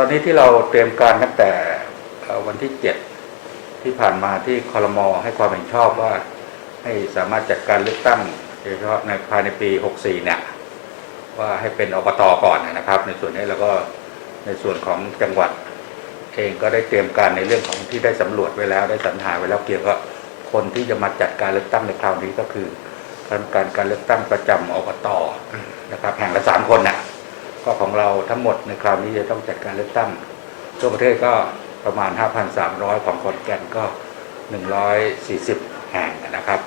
ตอนนี้ที่เราเตรียมการตั้งแต่วันที่7ที่ผ่านมาที่คอรมอให้ความเห็นชอบว่า ให้สามารถจัดการเลือกตั้งโดยเฉพาะในภายในปี 64 เนี่ย ว่าให้เป็นอบตก่อนนะครับ ในส่วนนี้แล้วก็ในส่วนของจังหวัดเองก็ได้เตรียมการในเรื่องของที่ได้สำรวจไว้แล้ว ได้สรรหาไว้แล้วเกี่ยวกับคนที่จะมาจัดการเลือกตั้งในคราวนี้ก็คือคณะกรรมการการเลือกตั้งประจำอบตนะครับแห่งละสามคนน่ะ ก็ของเราทั้งหมดในคราวนี้จะต้องจัดการเลือกตั้งทั่วประเทศก็ประมาณ 5,300 ของขอนแก่นก็ 140 แห่งนะครับ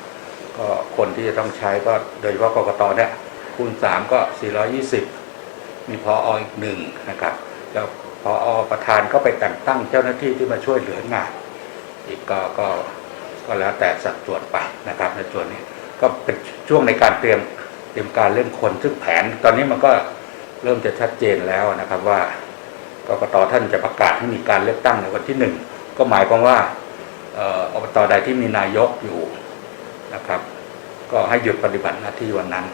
ก็คนที่จะต้องใช้ก็โดยเฉพาะกกตเนี่ยคูณ 3 ก็ 420 มีพออีกหนึ่งนะครับ แล้วพอประธานก็ไปแต่งตั้งเจ้าหน้าที่ที่มาช่วยเหลืองาน อีกก็ก็ก็แล้วแต่สัดส่วนไปนะครับ ในส่วนนี้ก็เป็นช่วงในการเตรียมเตรียมการเรื่องคนซึ่งแผนตอนนี้มันก็ เริ่มจะชัดเจนแล้วนะครับว่ากกตท่านจะประกาศให้มีการเลือกตั้งในวันที่หนึ่งก็หมายความว่าอบตใดที่มีนายกอยู่นะครับ ก็ให้หยุดปฏิบัติหน้าที่วันนั้น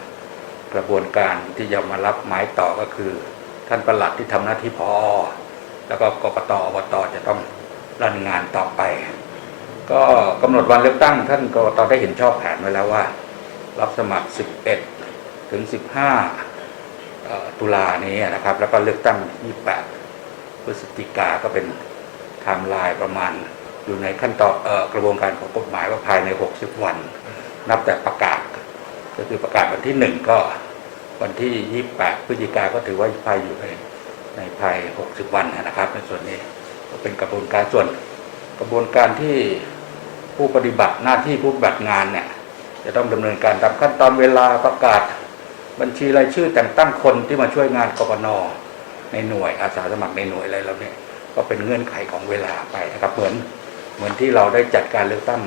กระบวนการที่จะมารับไม้ต่อก็คือ ท่านประหลัดที่ทำหน้าที่พอแล้วก็กกตอบตจะต้องรันงานต่อไป ก็กำหนดวันเลือกตั้ง ท่านกกตได้เห็นชอบแผนไว้แล้วว่า รับสมัคร 11 ถึง 15 ตุลานี้นะครับ แล้วก็เลือกตั้ง 28 พฤศจิกาก็เป็นไทม์ไลน์ประมาณ อยู่ในขั้นตอนกระบวนการของกฎหมายว่าภายใน 60 วัน นับแต่ประกาศ ก็คือประกาศวันที่หนึ่งก็วันที่ 28 พฤศจิกาก็ถือว่าภายอยู่ในในภาย 60 วันนะครับ ในส่วนนี้ก็เป็นกระบวนการส่วนกระบวนการที่ผู้ปฏิบัติหน้าที่ผู้ปฏิบัติงานเนี่ยจะต้องดำเนินการตามขั้นตอนเวลาประกาศ บัญชีรายชื่อแต่งตั้งคนที่มาช่วยงานกบนในหน่วยอาสาสมัครในหน่วยอะไรแล้วเนี่ยก็เป็นเงื่อนไขของเวลาไปนะครับเหมือนเหมือนที่เราได้จัดการเลือกตั้ง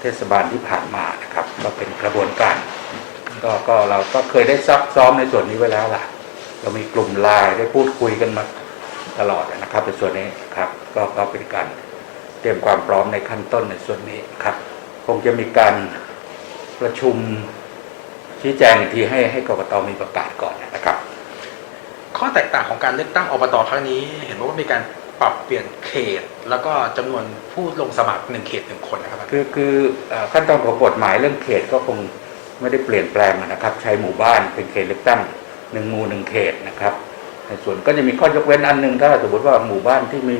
เทศบาลที่ผ่านมานะครับก็เป็นกระบวนการก็ก็เราก็เคยได้ซักซ้อมในส่วนนี้ไว้แล้วล่ะ เรามีกลุ่มไลน์ได้พูดคุยกันมาตลอดนะครับในส่วนนี้ครับก็ก็เป็นการเตรียมความพร้อมในขั้นต้นในส่วนนี้ครับ คงจะมีการประชุม ชี้แจงอีกทีให้ให้กกตมีประกาศก่อนนะครับ ข้อแตกต่างของการเลือกตั้งอบตครั้งนี้ เห็นว่ามีการปรับเปลี่ยนเขต แล้วก็จำนวนผู้ลงสมัครหนึ่งเขตหนึ่งคนนะครับคือคือเอ่อขั้นตอนของกฎหมายเรื่องเขตก็คงไม่ได้เปลี่ยนแปลงนะครับ ใช้หมู่บ้านเป็นเขตเลือกตั้งหนึ่งหมู่หนึ่งเขตนะครับในส่วนก็จะมีข้อยกเว้นอันหนึ่งถ้าสมมติว่าหมู่บ้านที่มี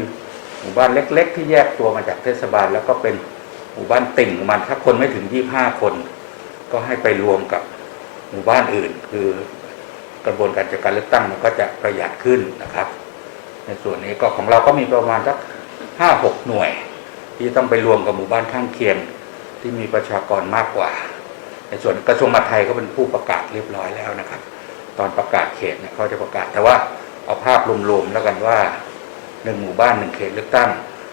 หมู่บ้านเล็ก ๆ ที่แยกตัวมาจากเทศบาล แล้วก็เป็นหมู่บ้านติ่งของมันถ้าคนไม่ถึงยี่ห้าคน ก็ให้ไปรวมกับ หมู่บ้านอื่น คือกระบวนการจัดการเลือกตั้งมันก็จะประหยัดขึ้นนะครับ ในส่วนนี้ก็ของเราก็มีประมาณสักห้าหกหน่วย ที่ต้องไปรวมกับหมู่บ้านข้างเคียงที่มีประชากรมากกว่า ในส่วนกระทรวงมหาดไทยก็เป็นผู้ประกาศเรียบร้อยแล้วนะครับ ตอนประกาศเขตเนี่ยเขาจะประกาศแต่ว่าเอาภาพรวมๆแล้วกันว่าหนึ่งหมู่บ้านหนึ่งเขตเลือกตั้ง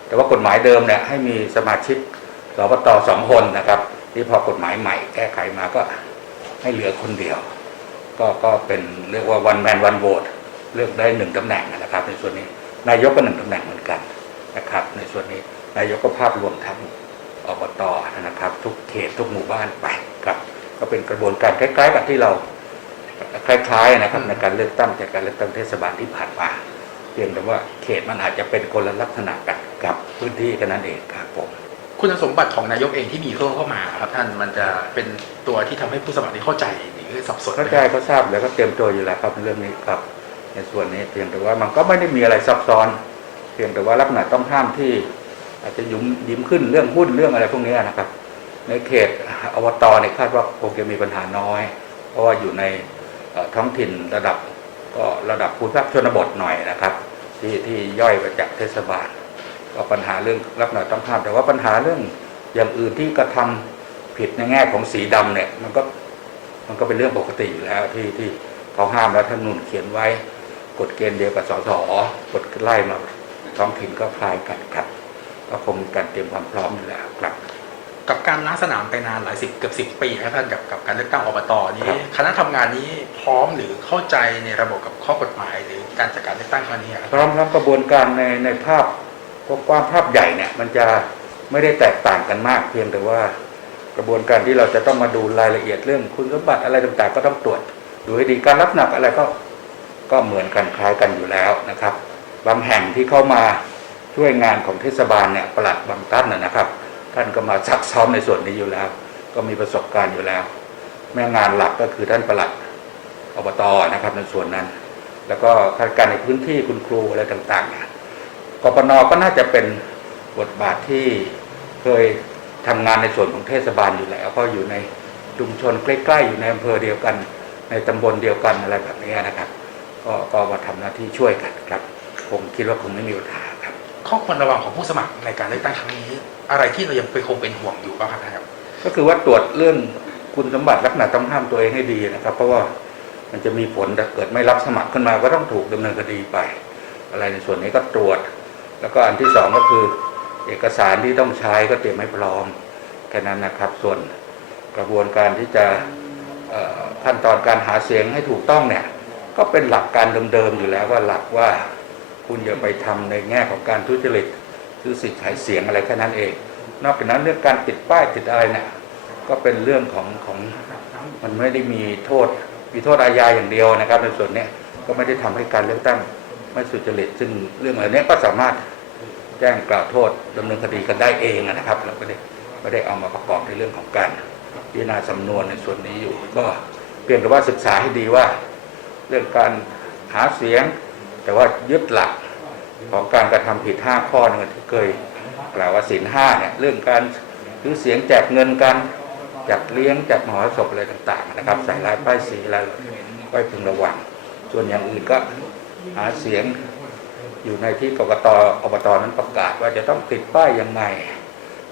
แต่ว่ากฎหมายเดิมเนี่ยให้มีสมาชิกสปตสองคนนะครับ ที่พอกฎหมายใหม่แก้ไขมาก็ ให้เหลือคนเดียว ก็ก็เป็นเรียกว่าวันแมนวันโหวตเลือกได้หนึ่งตำแหน่งนะครับ ในส่วนนี้นายกก็หนึ่งตำแหน่งเหมือนกันนะครับ ในส่วนนี้นายกก็ภาพรวมทั้งอบตนะครับ ทุกเขตทุกหมู่บ้านไปครับ ก็เป็นกระบวนการคล้ายๆกับที่เราคล้ายๆนะครับในการเลือกตั้งจากการเลือกตั้งเทศบาลที่ผ่านมาเพียงแต่ว่าเขตมันอาจจะเป็นคนละลักษณะกันกับพื้นที่กันนั่นเองครับผม คุณสมบัติของนายกเองที่มีเพิ่มเข้ามาครับท่านมันจะเป็นตัวที่ทำให้ผู้สมัครที่เข้าใจหรือสับสนเข้าใจเขาทราบแล้วก็เตรียมตัวอยู่แล้วครับเรื่องนี้ครับ ในส่วนนี้เพียงแต่ว่ามันก็ไม่ได้มีอะไรซับซ้อน เพียงแต่ว่าลักษณะต้องห้ามที่ อาจจะยิ้มยิ้มขึ้นเรื่องหุ้นเรื่องอะไรพวกนี้นะครับ ในเขตอบตเนี่ยคาดว่าคงจะมีปัญหาน้อย เพราะว่าอยู่ในท้องถิ่นระดับก็ระดับภูมิภาคชนบทหน่อยนะครับ ที่ที่ย่อยมาจากเทศบาล ก็ปัญหาเรื่องลักษณะต้องห้าม แต่ว่าปัญหาเรื่องอย่างอื่นที่กระทำผิดในแง่ของสีดำเนี่ย มันก็มันก็เป็นเรื่องปกติอยู่แล้วที่ที่เขาห้ามแล้วท่านนุ่นเขียนไว้กฎเกณฑ์เดียวกับสสกฎไล่มาท้องถิ่นก็คล้ายกันครับ ก็คงมีการเตรียมความพร้อมอยู่แล้วครับกับการล้างสนามไปนานหลายสิบเกือบสิบปีครับท่านกับกับการเลือกตั้งอบตนี้ครับคณะทำงานนี้พร้อมหรือเข้าใจในระบบกับข้อกฎหมาย หรือการจัดการเลือกตั้งครั้งนี้ครับพร้อมทั้งกระบวนการในในภาพ กว้างภาพใหญ่เนี่ยมันจะไม่ได้แตกต่างกันมาก เพียงแต่ว่ากระบวนการที่เราจะต้องมาดูรายละเอียดเรื่องคุณสมบัติอะไรต่างๆ ก็ต้องตรวจดูให้ดีการรับหนักอะไรก็ก็เหมือนกันคล้ายกันอยู่แล้วนะครับ บางแห่งที่เข้ามาช่วยงานของเทศบาลเนี่ยประหลัดบางท่านนะนะครับ ท่านก็มาซักซ้อมในส่วนนี้อยู่แล้ว ก็มีประสบการณ์อยู่แล้ว แม่งานหลักก็คือท่านประหลัดอบตนะครับในส่วนนั้น แล้วก็ข้าราชการในพื้นที่คุณครูอะไรต่างๆเนี่ย กปนก็น่าจะเป็นบทบาทที่เคยทำงานในส่วนของเทศบาลอยู่แล้วเพราะอยู่ในชุมชนใกล้ ๆ อยู่ในอำเภอเดียวกัน ในตำบลเดียวกันอะไรแบบนี้นะครับ ก็ก็มาทำหน้าที่ช่วยกันครับผมคิดว่าคงไม่มีปัญหาครับ ข้อควรระวังของผู้สมัครในการเลือกตั้งครั้งนี้ อะไรที่เรายังไปนคงเป็นห่วงอยู่บ้างครับท่านครับ ก็คือว่าตรวจเรื่องคุณสมบัติลักษณะต้องห้ามตัวเองให้ดีนะครับ เพราะว่ามันจะมีผลถ้าเกิดไม่รับสมัครขึ้นมาก็ต้องถูกดำเนินคดีไป อะไรในส่วนนี้ก็ตรวจ แล้วก็อันที่สองก็คือเอกสารที่ต้องใช้ก็เตรียมให้พร้อมแค่นั้นนะครับ ส่วนกระบวนการที่จะขั้นตอนการหาเสียงให้ถูกต้องเนี่ยก็เป็นหลักการเดิมๆอยู่แล้วว่าหลักว่าคุณอย่าไปทำในแง่ของการทุจริตซื้อสิทธิ์ขายเสียงอะไรแค่นั้นเอง นอกจากนั้นเรื่องการติดป้ายติดอะไรเนี่ยก็เป็นเรื่องของของมันไม่ได้มีโทษมีโทษอาญาอย่างเดียวนะครับ ในส่วนเนี้ยก็ไม่ได้ทำให้การเลือกตั้งไม่สุจริตซึ่งเรื่องเหล่านี้ก็สามารถ แจ้งกล่าวโทษดำเนินคดีกันได้เองนะครับ เราไม่ได้ไม่ได้เอามาประกอบในเรื่องของการพิจารณาสำนวนในส่วนนี้อยู่ ก็เพียงแต่ว่าศึกษาให้ดีว่า เรื่องการหาเสียง แต่ว่ายึดหลักของการกระทำผิด 5 ข้อนึงที่เคยกล่าวว่าศีลห้าเนี่ยเรื่องการซื้อเสียงแจกเงินกันจัดเลี้ยงจัดมหรสพอะไรต่างๆ นะครับ ใส่ลายป้ายสีอะไรไว้พึงระวัง ส่วนอย่างอื่นก็หาเสียง อยู่ในที่กกตอบตนั้นประกาศว่าจะต้องติดป้ายยังไง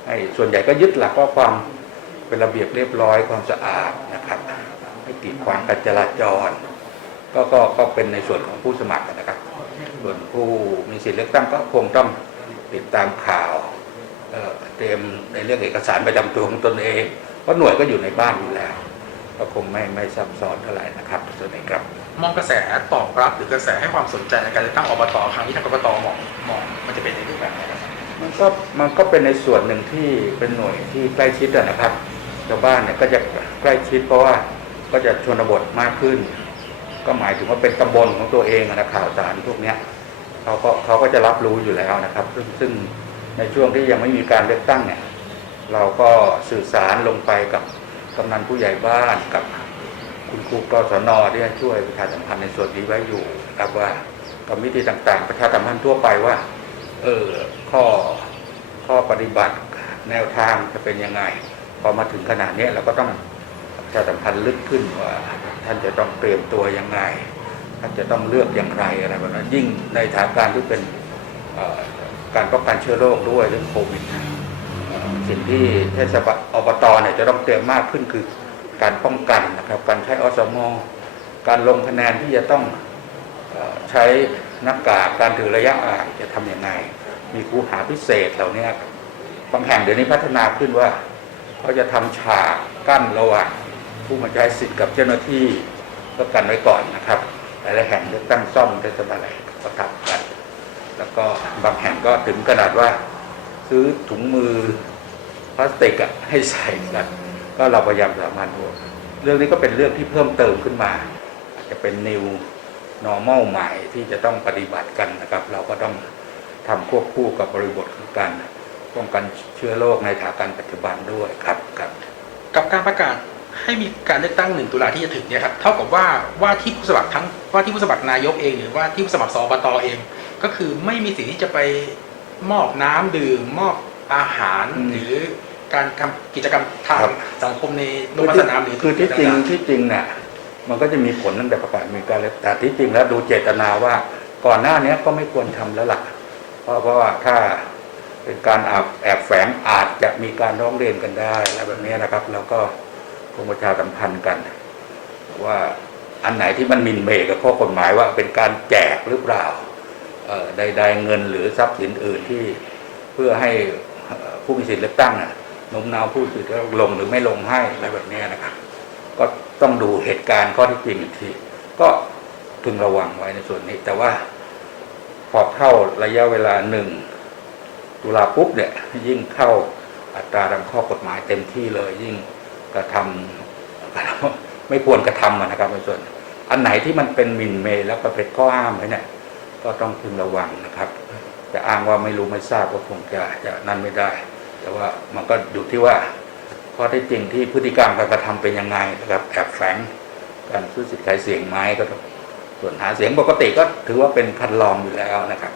ให้ส่วนใหญ่ก็ยึดหลักว่าความเป็นระเบียบเรียบร้อยความสะอาดนะครับไม่กีดขวางการจราจรก็ก็ก็เป็นในส่วนของผู้สมัครนะครับ ส่วนผู้มีสิทธิเลือกตั้งก็คงต้องติดตามข่าวเเตรียมในเรื่องเอกสารประจำตัวของตนเอง เพราะหน่วยก็อยู่ในบ้านอยู่แล้ว ก็คงไม่ไม่ซับซ้อนเท่าไหร่นะครับส่วนนี้ครับ มองกระแสตอบรับหรือกระแสให้ความสนใจในการเลือกตั้งอบตครั้งนี้ทางกบตมองมองมันจะเป็นในรูปแบบไหนครับมันก็มันก็เป็นในส่วนหนึ่งที่เป็นหน่วยที่ใกล้ชิดนะครับชาวบ้านเนี่ยก็จะใกล้ชิดเพราะว่าก็จะชนบทมากขึ้น ก็หมายถึงว่าเป็นตำบลของตัวเองนะข่าวสารพวกเนี้ยเขาก็เขาก็จะรับรู้อยู่แล้วนะครับ ซึ่งซึ่งในช่วงที่ยังไม่มีการเลือกตั้งเนี่ยเราก็สื่อสารลงไปกับกำนันผู้ใหญ่บ้านกับ คุณครูกศนที่จะช่วยประชาสัมพันธ์ในส่วนนี้ไว้อยู่นะครับว่ากรรมวิธีต่างๆ ประชาสัมพันธ์ทั่วไปว่า เออข้อข้อปฏิบัติแนวทางจะเป็นยังไง พอมาถึงขนาดนี้เราก็ต้องประชาสัมพันธ์ลึกขึ้นว่า ท่านจะต้องเตรียมตัวยังไง ท่านจะต้องเลือกอย่างไรอะไรแบบนั้นยิ่งในสถานการณ์ที่เป็นการป้องกันเชื้อโรคด้วยเรื่องโควิดสิ่งที่เทศบาลอบตเนี่ยจะต้องเตรียมมากขึ้นคือ การป้องกันนะครับ การใช้อสมการลงคะแนนที่จะต้องใช้หน้ากากการถือระยะห่างจะทำยังไง มีครูหาพิเศษเหล่านี้บางแห่งเดี๋ยวนี้พัฒนาขึ้นว่าเขาจะทำฉากกั้นระหว่างผู้มาใช้สิทธิ์กับเจ้าหน้าที่ก็กันไว้ก่อนนะครับหลายแห่งเลือกตั้งซ่อมเทศบาลอะไรก็ทำกัน แล้วก็บางแห่งก็ถึงขนาดว่า ซื้อถุงมือพลาสติกอะให้ใส่กัน ก็เราพยายามสามารถดูเรื่องนี้ก็เป็นเรื่องที่เพิ่มเติมขึ้นมา อาจจะเป็น new normal ใหม่ที่จะต้องปฏิบัติกันนะครับ เราก็ต้องทำควบคู่กับบริบทของการป้องกันเชื้อโรคในสถานการณ์ปัจจุบันด้วยครับครับกับการประกาศให้มีการเลือกตั้งหนึ่งตุลาที่จะถึงเนี่ยครับเท่ากับว่าว่าที่ผู้สมัครทั้งว่าที่ผู้สมัครนายกเองหรือว่าที่ผู้สมัครสอบตเอง ก็คือไม่มีสิทธิ์ที่จะไปมอบน้ำดื่มมอบอาหารอืมหรือ การทำกิจกรรมทางครับ สังคมในโรงพยาบาลสนามหรือคือที่จริงต่าๆที่จริงเนี่ยมันก็จะมีผลตั้งแต่ประกาศมีการเลือกแต่ที่จริงแล้วดูเจตนาว่าก่อนหน้านี้ก็ไม่ควรทำแล้วล่ะเพราะเพราะว่าถ้าเป็นการแอบแอบแฝงอาจจะมีการร้องเรียนกันได้อะไรแบบนี้นะครับเราก็คงประชาสัมพันธ์กัน ว่าอันไหนที่มันหมินเมย์กับข้อกฎหมายว่าเป็นการแจกหรือเปล่าเอ่อใดๆเงินหรือทรัพย์สินอื่นที่เพื่อให้เอ่อผู้มีสิทธิเลือกตั้งน่ะโน้มน้าวผู้มีสิทธิลงหรือไม่ลงให้อะไรแบบนี้นะครับ ก็ต้องดูเหตุการณ์ข้อที่จริงอีกทีก็พึงระวังไว้ในส่วนนี้ แต่ว่าพอเข้าระยะเวลาหนึ่งตุลาปุ๊บเนี่ยยิ่งเข้าอัตราตามข้อกฎหมายเต็มที่เลย ยิ่งกระทำไม่ควรกระทำนะครับในส่วน อันไหนที่มันเป็นมินเมย์แล้วก็เป็นข้อห้ามไว้เนี่ยก็ต้องพึงระวังนะครับ จะอ้างว่าไม่รู้ไม่ทราบก็คงจะจะนั่นไม่ได้ แต่ว่ามันก็อยู่ที่ว่าข้อเท็จจริงที่พฤติกรรมการกระทำเป็นยังไงนะครับแอบแฝงการซื้อสิทธิ์ขายเสียงไหมก็ต้องส่วนหาเสียงปกติก็ถือว่าเป็นคันลองอยู่แล้วนะครับ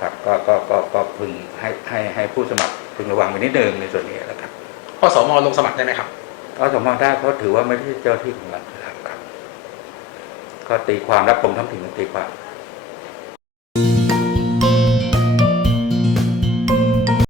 ครับก็ก็ก็ก็พึงให้ให้ให้ผู้สมัครพึงระวังไปนิดนึงในส่วนนี้นะครับอสมลงสมัครได้ไหมครับก็สมมติได้เพราะถือว่าไม่ใช่เจ้าที่ของรัฐนะครับครับ ก็ตีความรับปมท้องถิ่นตีความ